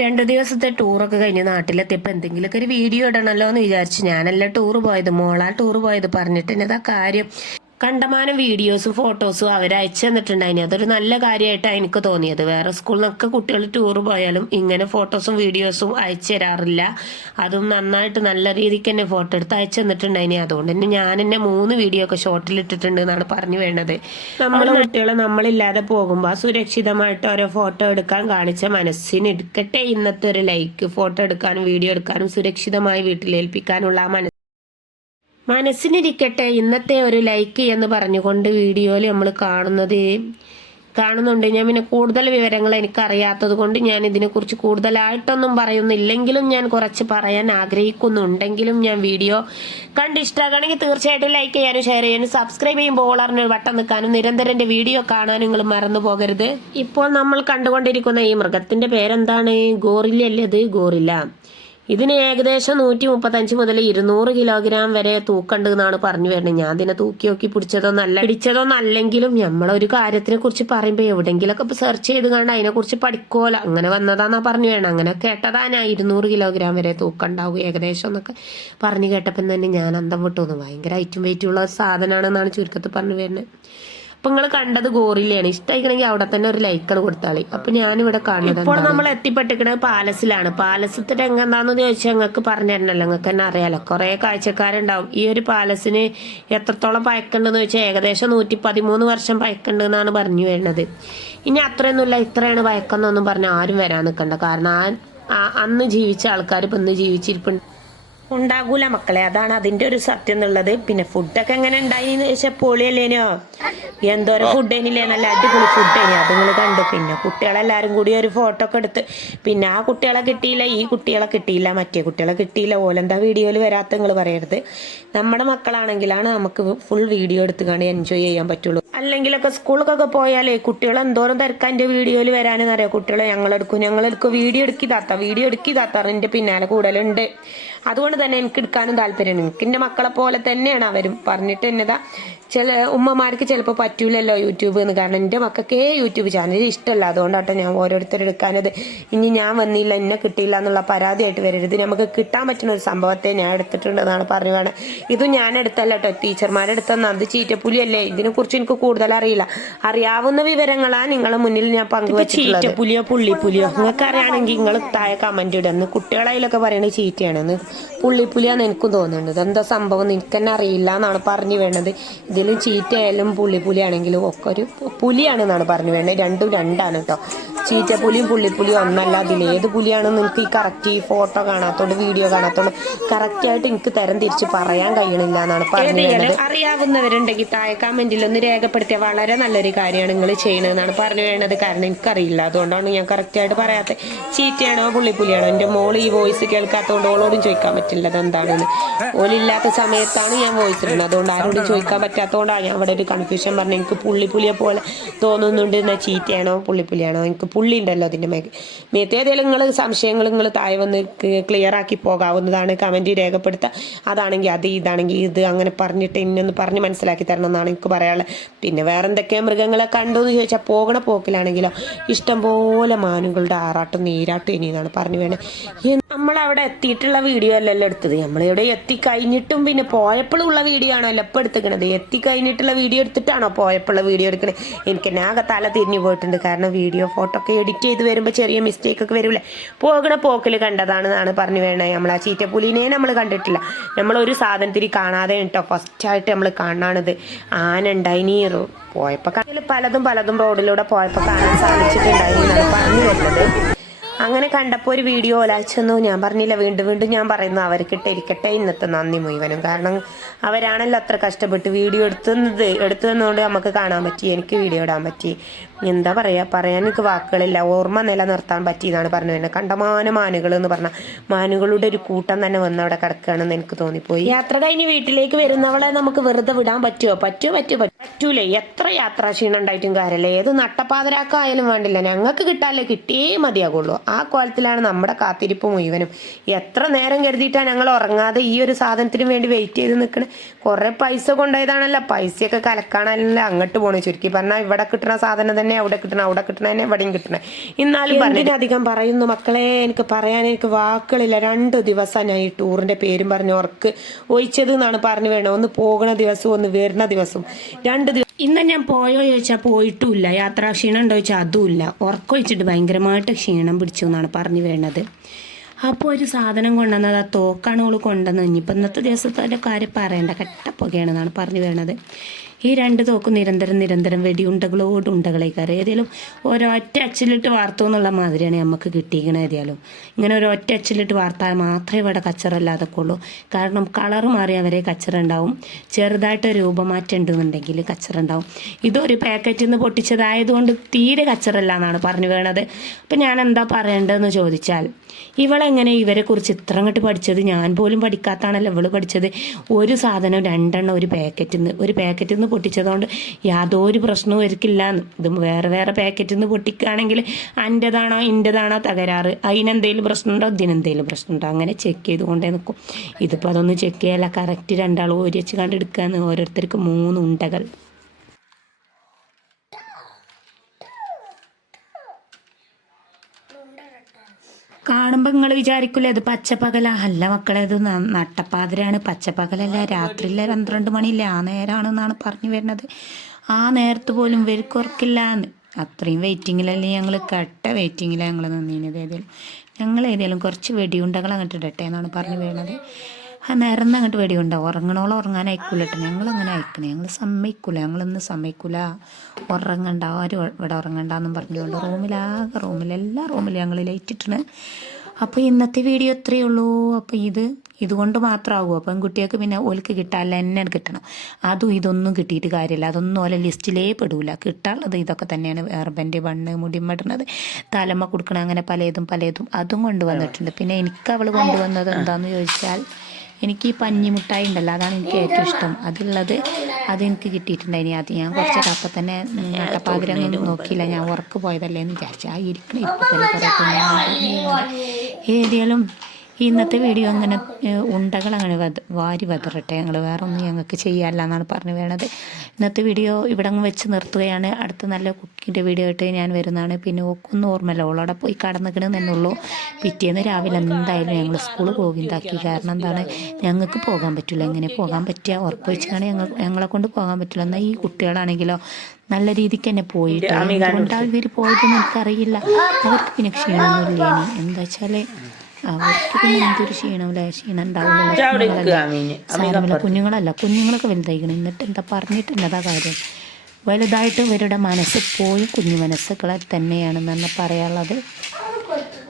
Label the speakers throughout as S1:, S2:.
S1: രണ്ടു ദിവസത്തെ ടൂറൊക്കെ കഴിഞ്ഞ് നാട്ടിലെത്തിയപ്പോൾ എന്തെങ്കിലുമൊക്കെ ഒരു വീഡിയോ ഇടണല്ലോ എന്ന് വിചാരിച്ചു ഞാനല്ല ടൂർ പോയത്. മോളാ ടൂർ പോയത് പറഞ്ഞിട്ട് എന്നതാ കാര്യം. കണ്ടമാനം വീഡിയോസും ഫോട്ടോസും അവർ അയച്ചു തന്നിട്ടുണ്ടായിനി. അതൊരു നല്ല കാര്യമായിട്ടാണ് എനിക്ക് തോന്നിയത്. വേറെ സ്കൂളിൽ നിന്നൊക്കെ കുട്ടികൾ ടൂർ പോയാലും ഇങ്ങനെ ഫോട്ടോസും വീഡിയോസും അയച്ചു തരാറില്ല. അതും നന്നായിട്ട് നല്ല രീതിക്ക് തന്നെ ഫോട്ടോ എടുത്ത് അയച്ചു തന്നിട്ടുണ്ടായിന്. അതുകൊണ്ട് തന്നെ ഞാൻ എന്നെ മൂന്ന് വീഡിയോ ഒക്കെ ഷോർട്ടിൽ ഇട്ടിട്ടുണ്ട് എന്നാണ് പറഞ്ഞു വേണ്ടത്. നമ്മളെ കുട്ടികളെ നമ്മളില്ലാതെ പോകുമ്പോൾ സുരക്ഷിതമായിട്ട് ഓരോ ഫോട്ടോ എടുക്കാൻ കാണിച്ച മനസ്സിന് എടുക്കട്ടെ ഇന്നത്തെ ഒരു ലൈക്ക് ഫോട്ടോ എടുക്കാനും വീഡിയോ എടുക്കാനും സുരക്ഷിതമായി വീട്ടിലേൽപ്പിക്കാനുള്ള ആ മനസ്സ് മനസ്സിനിരിക്കട്ടെ ഇന്നത്തെ ഒരു ലൈക്ക് എന്ന് പറഞ്ഞുകൊണ്ട് വീഡിയോയിൽ നമ്മൾ കാണുന്നത്. കാണുന്നുണ്ട്. ഞാൻ പിന്നെ കൂടുതൽ വിവരങ്ങൾ എനിക്കറിയാത്തത് കൊണ്ട് ഞാൻ ഇതിനെക്കുറിച്ച് കൂടുതലായിട്ടൊന്നും പറയുന്നില്ലെങ്കിലും ഞാൻ കുറച്ച് പറയാൻ ആഗ്രഹിക്കുന്നുണ്ടെങ്കിലും ഞാൻ വീഡിയോ കണ്ട് ഇഷ്ടമാകണമെങ്കിൽ തീർച്ചയായിട്ടും ലൈക്ക് ചെയ്യാനും ഷെയർ ചെയ്യാനും സബ്സ്ക്രൈബ് ചെയ്യുമ്പോൾ ഓളറിന് വട്ടം നിൽക്കാനും നിരന്തരം എന്റെ വീഡിയോ കാണാനും നിങ്ങൾ മറന്നു പോകരുത്. ഇപ്പോൾ നമ്മൾ കണ്ടുകൊണ്ടിരിക്കുന്ന ഈ മൃഗത്തിന്റെ പേരെന്താണ്? ഗോറില്ല അല്ലേ ഗോറില്ല. ഇതിന് ഏകദേശം നൂറ്റി മുപ്പത്തഞ്ച് മുതൽ ഇരുന്നൂറ് കിലോഗ്രാം വരെ തൂക്കണ്ട് എന്നാണ് പറഞ്ഞു വരുന്നത്. ഞാൻ ഇതിനെ തൂക്കി നോക്കി പിടിച്ചതൊന്നല്ല. പിടിച്ചതൊന്നല്ലെങ്കിലും നമ്മളൊരു കാര്യത്തിനെ കുറിച്ച് പറയുമ്പോൾ എവിടെങ്കിലൊക്കെ ഇപ്പൊ സെർച്ച് ചെയ്ത് കണ്ട് അതിനെ കുറിച്ച് പഠിക്കുമല്ലോ അങ്ങനെ വന്നതാന്നാ പറഞ്ഞു വേണം അങ്ങനെ കേട്ടതാ ഞാൻ ഇരുന്നൂറ് കിലോഗ്രാം വരെ തൂക്കുണ്ടാവും ഏകദേശം എന്നൊക്കെ പറഞ്ഞു കേട്ടപ്പം തന്നെ ഞാൻ അന്തം വിട്ടു. ഭയങ്കര ഐറ്റും വെയിറ്റുള്ള സാധനമാണെന്നാണ് ചുരുക്കത്തിൽ പറഞ്ഞു വരുന്നത്. അപ്പൊ നിങ്ങൾ കണ്ടത് ഗോറില്ലയാണ്. ഇഷ്ടമായിക്കണമെങ്കിൽ അവിടെ തന്നെ ഒരു ലൈക്കാണ് കൊടുത്താളി. അപ്പൊ ഞാനിവിടെ കാണുന്നത് ഇപ്പോൾ നമ്മൾ എത്തിപ്പെട്ടിരിക്കുന്നത് പാലസിലാണ്. പാലസത്തെ രംഗം എന്താണെന്ന് ചോദിച്ചാൽ ഞങ്ങൾക്ക് പറഞ്ഞു തരണല്ലോ. നിങ്ങൾക്ക് തന്നെ അറിയാലോ. കുറെ കാഴ്ചക്കാരുണ്ടാവും. ഈ ഒരു പാലസിന് എത്രത്തോളം പയക്കണ്ടെന്ന് വെച്ചാൽ ഏകദേശം നൂറ്റി പതിമൂന്ന് വർഷം പയക്കണ്ടെന്നാണ് പറഞ്ഞു വരുന്നത്. ഇനി അത്രയൊന്നുമില്ല. ഇത്രയാണ് പഴക്കം പറഞ്ഞ ആരും വരാൻ നിൽക്കണ്ട. കാരണം ആ- അന്ന് ജീവിച്ച ആൾക്കാർ ഇപ്പം ഇന്ന് ജീവിച്ചിരിപ്പുണ്ട്. ഉണ്ടാകൂല മക്കളെ. അതാണ് അതിന്റെ ഒരു സത്യം എന്നുള്ളത്. പിന്നെ ഫുഡൊക്കെ എങ്ങനെ ഉണ്ടായിന്ന് വെച്ചാൽ പൊളിയല്ലേനോ? എന്തോരം ഫുഡ് ഏനില്ലേ നല്ല അടിപൊളി ഫുഡ് ഏനി. അത് നിങ്ങൾ കണ്ടു. പിന്നെ കുട്ടികളെല്ലാരും കൂടി ഒരു ഫോട്ടോ ഒക്കെ എടുത്ത്. പിന്നെ ആ കുട്ടികളെ കിട്ടിയില്ല ഈ കുട്ടികളെ കിട്ടിയില്ല മറ്റേ കുട്ടികളെ കിട്ടിയില്ല. ഓലെന്താ വീഡിയോയിൽ വരാത്ത നിങ്ങൾ പറയരുത്. നമ്മുടെ മക്കളാണെങ്കിലാണ് നമുക്ക് ഫുൾ വീഡിയോ എടുത്ത് കാണി എൻജോയ് ചെയ്യാൻ പറ്റുള്ളൂ. അല്ലെങ്കിലൊക്കെ സ്കൂളിലൊക്കെ പോയാലേ കുട്ടികൾ എന്തോരം തിരക്കാൻ എന്റെ വീഡിയോയിൽ വരാനെന്ന് അറിയാം കുട്ടികളെ ഞങ്ങളെടുക്കും ഞങ്ങളെടുക്കും വീഡിയോ എടുക്കി താത്ത വീഡിയോ എടുക്കി താത്ത എന്റെ പിന്നാലെ കൂടുതലുണ്ട്. അതുകൊണ്ട് തന്നെ എനിക്ക് എടുക്കാനും താല്പര്യമാണ്. എനിക്ക് എന്റെ മക്കളെ പോലെ തന്നെയാണ് അവരും. പറഞ്ഞിട്ട് എന്നതാ ചില ഉമ്മമാർക്ക് ചിലപ്പോൾ പറ്റൂലല്ലോ യൂട്യൂബ് എന്ന് കാരണം എന്റെ മക്കൾക്കേ യൂട്യൂബ് ചാനൽ ഇഷ്ടമല്ല. അതുകൊണ്ടാട്ടോ ഞാൻ ഓരോരുത്തർ എടുക്കാനത് ഇനി ഞാൻ വന്നില്ല എന്നെ കിട്ടിയില്ല എന്നുള്ള പരാതിയായിട്ട് വരരുത്. നമുക്ക് കിട്ടാൻ പറ്റുന്ന ഒരു സംഭവത്തെ ഞാൻ എടുത്തിട്ടുണ്ടെന്നാണ് പറയുവാണ്. വേണം ഇതും ഞാൻ എടുത്തല്ല കേട്ടോ ടീച്ചർമാരുടെ അടുത്തൊന്നും അത് ചീറ്റപ്പുലിയല്ലേ? ഇതിനെക്കുറിച്ച് എനിക്ക് കൂടുതൽ അറിയില്ല. അറിയാവുന്ന വിവരങ്ങളാണ് നിങ്ങളെ മുന്നിൽ ഞാൻ പങ്കുവച്ചിട്ടുള്ളത്. ചീറ്റപ്പുലിയോ പുള്ളിപ്പുലിയോ? നിങ്ങൾക്ക് അറിയാണെങ്കിൽ നിങ്ങൾ താഴെ കമന്റ് ഇടുന്നു കുട്ടികളതിലൊക്കെ പറയണത് ചീറ്റയാണെന്ന് പുള്ളിപ്പുലിയാന്ന് എനിക്കും തോന്നുന്നുണ്ട്. ഇതെന്താ സംഭവം എനിക്ക് തന്നെ അറിയില്ല എന്നാണ് പറഞ്ഞു വേണ്ടത്. ഇതിലും ചീറ്റയായാലും പുള്ളിപ്പുലിയാണെങ്കിലും ഒക്കെ ഒരു പുലിയാണെന്നാണ് പറഞ്ഞു വേണ്ടത് രണ്ടും രണ്ടാണ് കേട്ടോ. ചീറ്റപ്പുലിയും പുള്ളിപ്പുലിയും ഒന്നല്ല അതിൽ ഏത് പുലിയാണെന്ന് എനിക്ക് ഈ കറക്റ്റ് ഈ ഫോട്ടോ കാണാത്തോണ്ട് വീഡിയോ കാണാത്തോണ്ട് കറക്റ്റ് ആയിട്ട് എനിക്ക് തരം തിരിച്ച് പറയാൻ കഴിയണില്ല എന്നാണ് പറഞ്ഞു വേണ്ടത് അറിയാവുന്നവരുണ്ടെങ്കിൽ താഴെ കമന്റിൽ ഒന്ന് രേഖപ്പെടുത്തിയ വളരെ നല്ലൊരു കാര്യമാണ് നിങ്ങൾ ചെയ്യണതെന്നാണ് പറഞ്ഞു വേണ്ടത് കാരണം എനിക്കറിയില്ല. അതുകൊണ്ടാണ് ഞാൻ കറക്റ്റ് ആയിട്ട് പറയാത്തത് ചീറ്റയാണോ പുള്ളിപ്പുലിയാണോ? എന്റെ മോൾ ഈ വോയിസ് കേൾക്കാത്തതുകൊണ്ട് ഓളോടും ചോദിക്കാൻ പറ്റില്ല. അതെന്താണെന്ന്. ഓലില്ലാത്ത സമയത്താണ് ഞാൻ വോയിസ് ഇടുന്നത്. അതുകൊണ്ട് ആരോടും ചോദിക്കാൻ പറ്റാത്തതുകൊണ്ടാണ് ഞാൻ അവിടെ ഒരു കൺഫ്യൂഷൻ പറഞ്ഞു എനിക്ക് പുള്ളിപ്പുലിയെ പോലെ തോന്നുന്നുണ്ട് എന്നാൽ ചീറ്റയാണോ പുള്ളിപ്പുലിയാണോ എനിക്ക് പുള്ളി ഉണ്ടല്ലോ അതിന്റെ മേഘ മേത്തെ ഏതെങ്കിലും നിങ്ങൾ സംശയങ്ങൾ നിങ്ങൾ താഴെ വന്ന് ക്ലിയർ ആക്കി പോകാവുന്നതാണ് കമന്റ് രേഖപ്പെടുത്തുക അതാണെങ്കിൽ അത് ഇതാണെങ്കിൽ ഇത് അങ്ങനെ പറഞ്ഞിട്ട് ഇന്നൊന്ന് പറഞ്ഞ് മനസ്സിലാക്കി തരണം എന്നാണ് എനിക്ക് പറയാനുള്ളത്. പിന്നെ വേറെ എന്തൊക്കെ മൃഗങ്ങളെ കണ്ടു എന്ന് ചോദിച്ചാൽ പോകണ പോക്കിലാണെങ്കിലോ ഇഷ്ടംപോലെ മാനുകളുടെ ആറാട്ടും നീരാട്ടും ഇനി എന്നാണ് പറഞ്ഞു വേണേ. നമ്മളവിടെ എത്തിയിട്ടുള്ള വീഡിയോ അല്ലല്ലോ എടുത്തത്. നമ്മളിവിടെ എത്തിക്കഴിഞ്ഞിട്ടും പിന്നെ പോയപ്പോഴുള്ള വീഡിയോ ആണല്ലോ എപ്പോൾ എടുത്തിക്കണത് എത്തിക്കഴിഞ്ഞിട്ടുള്ള വീഡിയോ എടുത്തിട്ടാണോ പോയപ്പോഴുള്ള വീഡിയോ എടുക്കണേ? എനിക്ക് എന്നെ ആകെ തല തിരിഞ്ഞു പോയിട്ടുണ്ട്. കാരണം വീഡിയോ ഫോട്ടോ ഒക്കെ എഡിറ്റ് ചെയ്ത് വരുമ്പോൾ ചെറിയ മിസ്റ്റേക്ക് ഒക്കെ വരില്ലേ? പോകണ പോക്കിൽ കണ്ടതാണെന്നാണ് പറഞ്ഞു വേണേ. നമ്മൾ ആ ചീറ്റപ്പുലിനെ നമ്മൾ കണ്ടിട്ടില്ല. നമ്മൾ ഒരു സാധനത്തിൽ കാണാതെ കേട്ടോ. ഫസ്റ്റായിട്ട് നമ്മൾ കാണാണത്. ആന ഉണ്ടായിനീറു പോയപ്പോൾ പലതും പലതും റോഡിലൂടെ പോയപ്പോൾ കാണാൻ സാധിച്ചിട്ടുണ്ടായിരുന്നു പറഞ്ഞു വരുന്നത്. അങ്ങനെ കണ്ടപ്പോൾ ഒരു വീഡിയോ ഒലാച്ചെന്നു. ഞാൻ പറഞ്ഞില്ല വീണ്ടും വീണ്ടും ഞാൻ പറയുന്നു അവർക്കിട്ട് ഇരിക്കട്ടെ ഇന്നത്തെ നന്ദി മുഴുവനും. കാരണം അവരാണല്ലോ അത്ര കഷ്ടപ്പെട്ട് വീഡിയോ എടുത്തുന്നത്. എടുത്തു തന്നുകൊണ്ട് നമുക്ക് കാണാൻ പറ്റി എനിക്ക് വീഡിയോ ഇടാൻ പറ്റി. എന്താ പറയാ പറയാൻ എനിക്ക് വാക്കുകളില്ല. ഓർമ്മ നിലനിർത്താൻ പറ്റിയതാണ് പറഞ്ഞു വരുന്നത് കണ്ടമാന മാനുകൾ എന്ന് പറഞ്ഞാൽ മാനുകളുടെ ഒരു കൂട്ടം തന്നെ വന്ന് അവിടെ കിടക്കുകയാണെന്ന് എനിക്ക് തോന്നിപ്പോയി. യാത്ര കഴിഞ്ഞ് വീട്ടിലേക്ക് വരുന്നവളെ നമുക്ക് വെറുതെ വിടാൻ പറ്റുമോ പറ്റുമോ പറ്റുമോ പറ്റൂലേ? എത്ര യാത്രാ ക്ഷീണം ഉണ്ടായിട്ടും കാര്യമില്ല. ഏത് നട്ടപ്പാതിരാക്കായാലും വേണ്ടില്ല. ഞങ്ങൾക്ക് കിട്ടാല്ലേ കിട്ടിയേ മതിയാകുള്ളൂ. ആ കോലത്തിലാണ് നമ്മുടെ കാത്തിരിപ്പ് മുഴുവനും. എത്ര നേരം കരുതിയിട്ടാണ് ഞങ്ങൾ ഉറങ്ങാതെ ഈ ഒരു സാധനത്തിന് വേണ്ടി വെയിറ്റ് ചെയ്ത് നിൽക്കണേ കുറെ പൈസ കൊണ്ടുപോയതാണല്ലോ. പൈസയൊക്കെ കലക്കാണല്ലോ അങ്ങോട്ട് പോണു. ചുരുക്കി പറഞ്ഞാൽ ഇവിടെ കിട്ടുന്ന സാധനം തന്നെ അവിടെ കിട്ടണം അവിടെ കിട്ടണ തന്നെ എവിടെയും കിട്ടണേ. എന്നാലും പറഞ്ഞധികം പറയുന്നു മക്കളെ? എനിക്ക് പറയാൻ എനിക്ക് വാക്കുകളില്ല. രണ്ട് ദിവസം ഞാൻ ഈ ടൂറിന്റെ പേരും പറഞ്ഞു ഉറക്ക് ഒഴിച്ചത് എന്നാണ് പറഞ്ഞു വേണം. ഒന്ന് പോകുന്ന ദിവസവും ഒന്ന് വരുന്ന ദിവസവും. രണ്ട് ദിവസം
S2: ഇന്ന് ഞാൻ പോയോ ചോദിച്ചാൽ പോയിട്ടുമില്ല യാത്രാ ക്ഷീണം ഉണ്ടോ ചോദിച്ചാൽ അതുമില്ല ഉറക്കൊഴിച്ചിട്ട് ഭയങ്കരമായിട്ട് ക്ഷീണം പിടിച്ചു എന്നാണ് പറഞ്ഞു വേണത് അപ്പോൾ ഒരു സാധനം കൊണ്ടുവന്നത് ആ തോക്കാണ് ഓൾ കൊണ്ടുവന്നത്. ഇനിയിപ്പോൾ ഇന്നത്തെ ദിവസത്തെ കാര്യം പറയേണ്ട. കെട്ടപ്പുകയാണെന്നാണ് പറഞ്ഞു വേണത്. ഈ രണ്ട് തോക്ക് നിരന്തരം നിരന്തരം വെടിയുണ്ടകളോട് ഉണ്ടകളേക്കാറ് ഏതെങ്കിലും ഒരൊറ്റ അച്ചിലിട്ട് വാർത്തു എന്നുള്ള മാതിരിയാണ് നമുക്ക് കിട്ടിയിരിക്കണത് ഏതായാലും. ഇങ്ങനെ ഒരൊറ്റ അച്ചിലിട്ട് വാർത്താൽ മാത്രമേ ഇവിടെ കച്ചറല്ലാതെ ഉള്ളൂ. കാരണം കളർ മാറി അവരെ കച്ചറ ഉണ്ടാവും. ചെറുതായിട്ട് രൂപമാറ്റം ഉണ്ടെന്നുണ്ടെങ്കിൽ കച്ചറ ഉണ്ടാവും. ഇതൊരു പാക്കറ്റിൽ നിന്ന് പൊട്ടിച്ചതായതുകൊണ്ട് തീരെ കച്ചറല്ല എന്നാണ് പറഞ്ഞു വേണത്. അപ്പം ഞാൻ എന്താ പറയേണ്ടതെന്ന് ചോദിച്ചാൽ ഇവളെങ്ങനെ ഇവരെ കുറിച്ച് ഇത്ര അങ്ങോട്ട് പഠിച്ചത്? ഞാൻ പോലും പഠിക്കാത്താണല്ലോ ഇവൾ പഠിച്ചത്. ഒരു സാധനം രണ്ടെണ്ണം ഒരു പാക്കറ്റിൽ നിന്ന് ഒരു പാക്കറ്റിൽ നിന്ന് പൊട്ടിച്ചതുകൊണ്ട് യാതൊരു പ്രശ്നവും ഒരിക്കില്ല ഇത് വേറെ വേറെ പാക്കറ്റിൽ നിന്ന് പൊട്ടിക്കുകയാണെങ്കിൽ അന്റെതാണോ ഇന്റെതാണോ തകരാറ്? അതിനെന്തെങ്കിലും പ്രശ്നമുണ്ടോ? ഇതിനെന്തെങ്കിലും പ്രശ്നമുണ്ടോ? അങ്ങനെ ചെക്ക് ചെയ്തുകൊണ്ടേ നിൽക്കും ഇതിപ്പോൾ അതൊന്ന് ചെക്ക് ചെയ്യല്ല. കറക്റ്റ് രണ്ടാളും ഒരു വെച്ച് കണ്ടെടുക്കുക എന്ന് ഓരോരുത്തർക്ക് മൂന്ന് ഉണ്ടകൾ. കാണുമ്പോൾ നിങ്ങൾ വിചാരിക്കില്ലേ അത് പച്ചപ്പകല. അല്ല മക്കളെ അത് നട്ടപ്പാതിരാണ് പച്ചപ്പകലല്ല. രാത്രിയിലെ പന്ത്രണ്ട് മണിയില്ല ആ നേരമാണെന്നാണ് പറഞ്ഞു വരുന്നത്. ആ നേരത്ത് പോലും ഇവർക്കുറക്കില്ല എന്ന് അത്രയും വെയിറ്റിങ്ങിലല്ലേ ഞങ്ങൾ കട്ട വെയിറ്റിങ്ങിലാണ് ഞങ്ങൾ നിന്നിരുന്നത് ഏതായാലും ഞങ്ങൾ ഏതായാലും കുറച്ച് വെടിയുണ്ടകൾ അങ്ങോട്ട് ഇടട്ടെ എന്നാണ് പറഞ്ഞു വരുന്നത്. ആ അങ്ങോട്ട് വെടിയുണ്ട ഉറങ്ങണോളം ഉറങ്ങാൻ അയക്കൂല കേട്ടോ ഞങ്ങൾ അങ്ങനെ അയക്കണേ. ഞങ്ങൾ സമ്മതിക്കൂല. ഞങ്ങളൊന്ന് സമ്മതിക്കൂല. ഉറങ്ങണ്ട. ആരും ഇവിടെ ഉറങ്ങണ്ടെന്നും പറഞ്ഞുകൊണ്ട് റൂമിലാകെ റൂമിൽ എല്ലാ റൂമിലും ഞങ്ങൾ ലൈറ്റ് ഇട്ടിന് അപ്പോൾ ഇന്നത്തെ വീഡിയോ ഇത്രയേ ഉള്ളൂ. അപ്പോൾ ഇത് ഇതുകൊണ്ട് മാത്രമാകുമോ പെൺകുട്ടികൾക്ക് പിന്നെ ഓൽക്ക് കിട്ടാല്ല എന്നെ കിട്ടണം. അതും ഇതൊന്നും കിട്ടിയിട്ട് കാര്യമില്ല അതൊന്നും ഓലെ ലിസ്റ്റിലേ പെടൂല. കിട്ടാനുള്ളത് ഇതൊക്കെ തന്നെയാണ്. എർബന്റെ ബണ്ണ് മുടിമടുന്നത് തലമ കൊടുക്കണം അങ്ങനെ പലതും പലതും അതും കൊണ്ടുവന്നിട്ടുണ്ട്. പിന്നെ എനിക്ക് അവൾ കൊണ്ടുവന്നത് എന്താണെന്ന് ചോദിച്ചാൽ എനിക്ക് ഈ പഞ്ഞിമുട്ടായി ഉണ്ടല്ലോ അതാണ് എനിക്ക് ഏറ്റവും ഇഷ്ടം. അതുള്ളത് അതെനിക്ക് കിട്ടിയിട്ടുണ്ടായിനി അത് ഞാൻ കുറച്ച് അപ്പം തന്നെ നട്ടപ്പാതിരൊന്നും നോക്കിയില്ല. ഞാൻ ഉറക്ക് പോയതല്ലേ എന്ന് വിചാരിച്ചു. ആ ഇരിക്കണ ഇപ്പം തന്നെ കുറേ ഏതായാലും ഇന്നത്തെ വീഡിയോ അങ്ങനെ ഉണ്ടകൾ അങ്ങനെ വത വാരി വതറട്ടെ. ഞങ്ങൾ വേറെ ഒന്നും ഞങ്ങൾക്ക് ചെയ്യാല്ല എന്നാണ് പറഞ്ഞു വേണത്. ഇന്നത്തെ വീഡിയോ ഇവിടെ അങ്ങ് വെച്ച് നിർത്തുകയാണ്. അടുത്ത നല്ല കുക്കിന്റെ വീഡിയോ ആയിട്ട് ഞാൻ വരുന്നതാണ്. പിന്നെ ഒക്കൊന്നും ഓർമ്മയില്ല. ഓളോടെ പോയി കടന്നിക്കണമെന്ന് തന്നെ ഉള്ളൂ പിറ്റേന്ന് രാവിലെ എന്തായാലും ഞങ്ങൾ സ്കൂൾ പോകുന്നതാക്കി കാരണം എന്താണ്? ഞങ്ങൾക്ക് പോകാൻ പറ്റില്ല. എങ്ങനെ പോകാൻ പറ്റുക? ഉറപ്പ് വെച്ചാണ് ഞങ്ങൾ ഞങ്ങളെ കൊണ്ട് പോകാൻ പറ്റില്ല. എന്നാൽ ഈ കുട്ടികളാണെങ്കിലോ നല്ല രീതിക്ക് തന്നെ പോയിട്ട്? എന്തുകൊണ്ടാണ് ഇവർ പോയതെന്ന് എനിക്കറിയില്ല. അവർക്ക് പിന്നെ ക്ഷീണമൊന്നുമില്ല എന്താ വെച്ചാൽ അവർക്ക് പിന്നെ എന്തൊരു ക്ഷീണമില്ല? ക്ഷീണം ഉണ്ടാവില്ല കുഞ്ഞുങ്ങളല്ല കുഞ്ഞുങ്ങളൊക്കെ വലുതായിക്കണം. എന്നിട്ട് എന്താ പറഞ്ഞിട്ടുണ്ടതാ കാര്യം? വലുതായിട്ട് ഇവരുടെ മനസ്സ് പോയി കുഞ്ഞു മനസ്സുകളെ തന്നെയാണെന്നാണ് പറയാനുള്ളത്.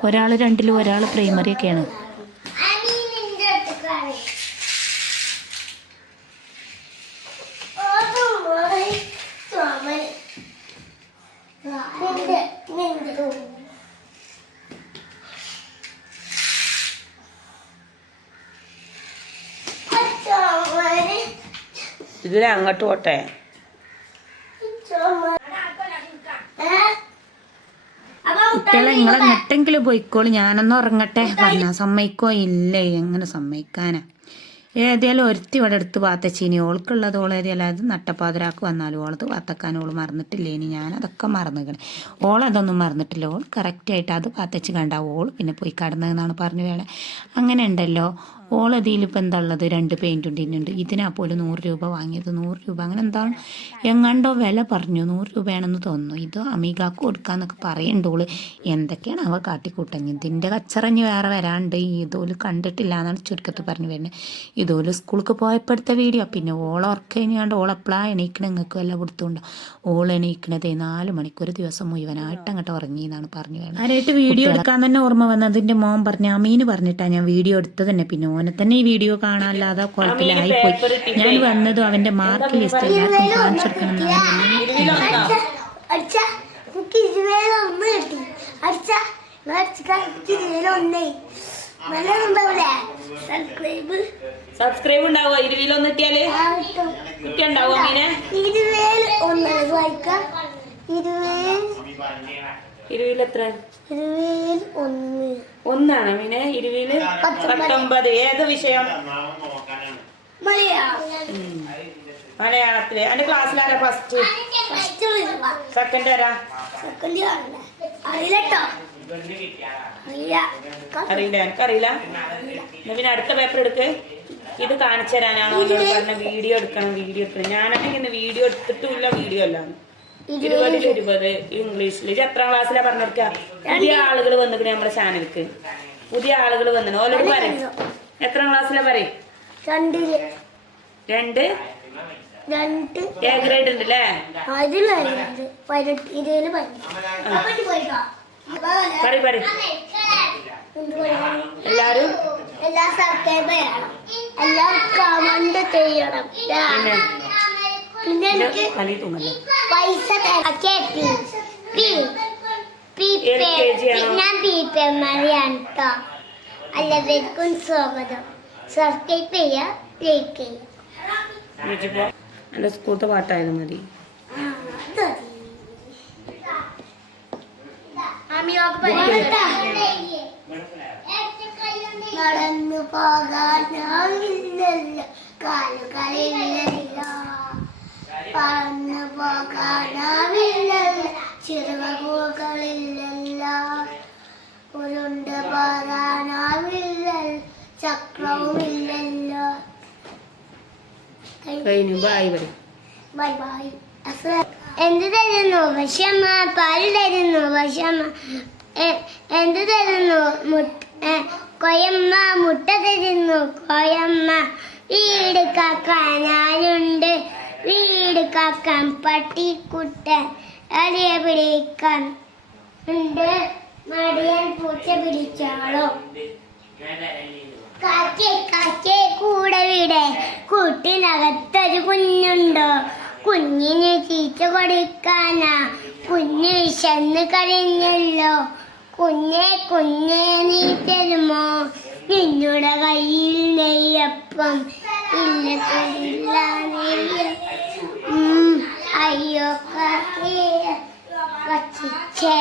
S2: ഒരാൾ രണ്ടിലും ഒരാൾ പ്രൈമറി
S3: ഇതിലെ അങ്ങോട്ട് പോട്ടെ.
S2: കുട്ടികളെ നിങ്ങൾ എങ്ങോട്ടെങ്കിലും പോയിക്കോളൂ. ഞാനൊന്നും ഉറങ്ങട്ടെ. പറഞ്ഞാൽ സമ്മതിക്കോ? ഇല്ലേ എങ്ങനെ സമ്മതിക്കാനാ? ഏതായാലും ഒരുത്തി ഇവിടെ എടുത്ത് പാത്തച്ചീനി. ഓൾക്കുള്ളത് ഓൾ ഏതായാലും അത് നട്ടപ്പാതിരാക്ക് വന്നാലും ഓളത് പാത്തക്കാൻ ഓൾ മറന്നിട്ടില്ല? ഇനി ഞാൻ അതൊക്കെ മറന്നിക്കണേ. ഓൾ അതൊന്നും മറന്നിട്ടില്ല. ഓൾ കറക്റ്റായിട്ട് അത് പാത്തച്ച് കണ്ട ഓൾ പിന്നെ പോയി കടന്നതെന്നാണ് പറഞ്ഞു വേണേ അങ്ങനെ ഉണ്ടല്ലോ. ഓൾ ഇപ്പം എന്താ ഉള്ളത്? രണ്ട് പെയിന്റും ടിന്നുണ്ട് ഇതിനാ പോലും നൂറ് രൂപ വാങ്ങിയത്. നൂറ് രൂപ. അങ്ങനെ എന്താണ്? എങ്ങാണ്ടോ വില പറഞ്ഞു. നൂറ് രൂപയാണെന്ന് തോന്നുന്നു. ഇത് അമീഗാക്ക് കൊടുക്കാന്നൊക്കെ പറയണ്ടോൾ. എന്തൊക്കെയാണ് അവ കാട്ടിക്കൂട്ടഞ്ഞ് ഇതിന്റെ കച്ചറഞ്ഞ് വേറെ വരാണ്ട് ഇതോൽ കണ്ടിട്ടില്ല എന്നാണ് ചുരുക്കത്തിൽ പറഞ്ഞു വരുന്നത്. ഇതോൽ സ്കൂൾക്ക് പോയപ്പോഴത്തെ വീഡിയോ. പിന്നെ ഓൾ ഉറക്കം കഴിഞ്ഞാണ്ട് ഓൾ എപ്പോഴാണ് എണീക്കണ? നിങ്ങൾക്ക് വല്ല കൊടുത്തുകൊണ്ട് ഓൾ എണീക്കണത് നാല് മണിക്കൂർ ദിവസം മുഴുവനായിട്ട് അങ്ങോട്ട് ഉറങ്ങി എന്നാണ് പറഞ്ഞു വരുന്നത്. ആരായിട്ട് വീഡിയോ എടുക്കാൻ തന്നെ ഓർമ്മ വന്നതിന്റെ മോൻ പറഞ്ഞു അമീന് പറഞ്ഞിട്ടാണ് ഞാൻ വീഡിയോ എടുത്തത് തന്നെ. പിന്നെ ഓനെ തന്നെ ഈ വീഡിയോ കാണാനല്ലാതെ കുഴപ്പമില്ലായി പോയി ഞാൻ വന്നതും അവന്റെ മാർക്ക് ലിസ്റ്റ് എല്ലാവർക്കും കാണിച്ചു കൊടുക്കണം
S4: സബ്സ്ക്രൈബ്
S3: സബ്സ്ക്രൈബ് ഉണ്ടാവോ ഇരുവിലൊന്ന് കിട്ടിയാൽ? കുട്ടി. ഉണ്ടാവോ അങ്ങനെ
S4: ഇരുവേൽ ഒന്നര വായിക്കാം. ഇരുവേൽ
S3: ഇരുവിൽ എത്ര?
S4: ഇരുവേൽ ഒന്ന്.
S3: ഒന്നാണ് മീനെ ഇരുവിൽ. പത്തൊമ്പത്. ഏത് വിഷയം?
S4: മലയാളം.
S3: മലയാളത്തിൽ. എന്റെ ക്ലാസ്സിലാരാ ഫസ്റ്റ് സെക്കൻഡ് ആരാ?
S4: അറിയില്ല.
S3: എനിക്കറിയില്ല. പിന്നെ അടുത്ത പേപ്പർ എടുക്ക്. ഇത് കാണിച്ചു തരാനാണോ എന്നോട് പറഞ്ഞ വീഡിയോ എടുക്കണം വീഡിയോ എടുക്കണം. ഞാനാണെങ്കിൽ ഇന്ന് വീഡിയോ എടുത്തിട്ടുമില്ല വീഡിയോ അല്ല. ഇരുപതിൽ ഇരുപത്. ഇംഗ്ലീഷിൽ ഇത് എത്രാം ക്ലാസ്സിലാ പറഞ്ഞെടുക്കുക പുതിയ ആളുകൾ വന്നിട്ട് നമ്മുടെ ചാനലിക്ക് പുതിയ ആളുകൾ വന്നിട്ട് ഓലോട് പറയും. എത്രാം ക്ലാസ്സിലാ പറയും?
S4: രണ്ടിൽ.
S3: രണ്ട്?
S4: രണ്ട്.
S3: എ ഗ്രേഡ് ഉണ്ട് അല്ലേ പറ പറ എല്ലാരും?
S4: എല്ലാ ചെയ്യണം. എല്ലാം കമന്റ് ചെയ്യണം.
S3: പിന്നെ
S4: പിന്നെ എനിക്ക്
S3: കളി തൂങ്ങല്ലേ
S4: പൈസ തരാം. കേട്ടി. പി. പി പേ.
S3: LKG ആണോ?
S4: ഞാൻ പി പേ മറിയാണ് കേട്ടോ എല്ലാവർക്കും സ്വാഗതം സബ്സ്ക്രൈബ് ചെയ്യുക ലൈക്ക് ചെയ്യുക
S3: സ്കൂളത്തെ പാട്ടായാലും മതി
S4: ആ, അത് മതി. നടന്നു പോകാനാവില്ലല്ലോ കാലുകളില്ലല്ലോ ചക്രവുമില്ലല്ലോ.
S3: കഴിഞ്ഞു. ബായ് പറയും
S4: ബൈ ബൈ എന്ത് തരുന്നു? വിഷമ പാൽ തരുന്നു വിഷമ എന്ത് തരുന്നു? മുട്ട കൊയമ്മ മുട്ട തരുന്നു കൊയമ്മ. വീട് കാക്കാൻ ആരുണ്ട് വീട് കാക്കാൻ പട്ടിക്കുട്ടൻ. അലിയ പിടിക്കാൻ ഉണ്ട്. മടിയൻ പൂച്ച പിടിച്ചാളോ? കാക്കേ കാക്കേ കൂട്ടിനകത്തൊരു കുഞ്ഞുണ്ടോ? കുഞ്ഞിന് ചീച്ച കൊടുക്കാനാ. കുഞ്ഞ് വിശന്ന് കരഞ്ഞല്ലോ. കുഞ്ഞെ കുഞ്ഞെ നീ തരുമോ? നിന്നുടെ കയ്യിൽ നെയ്യപ്പം. ഇല്ല തരില്ല നെയ്യപ്പം അയ്യോ കാക്കേ. വച്ചിച്ചേ.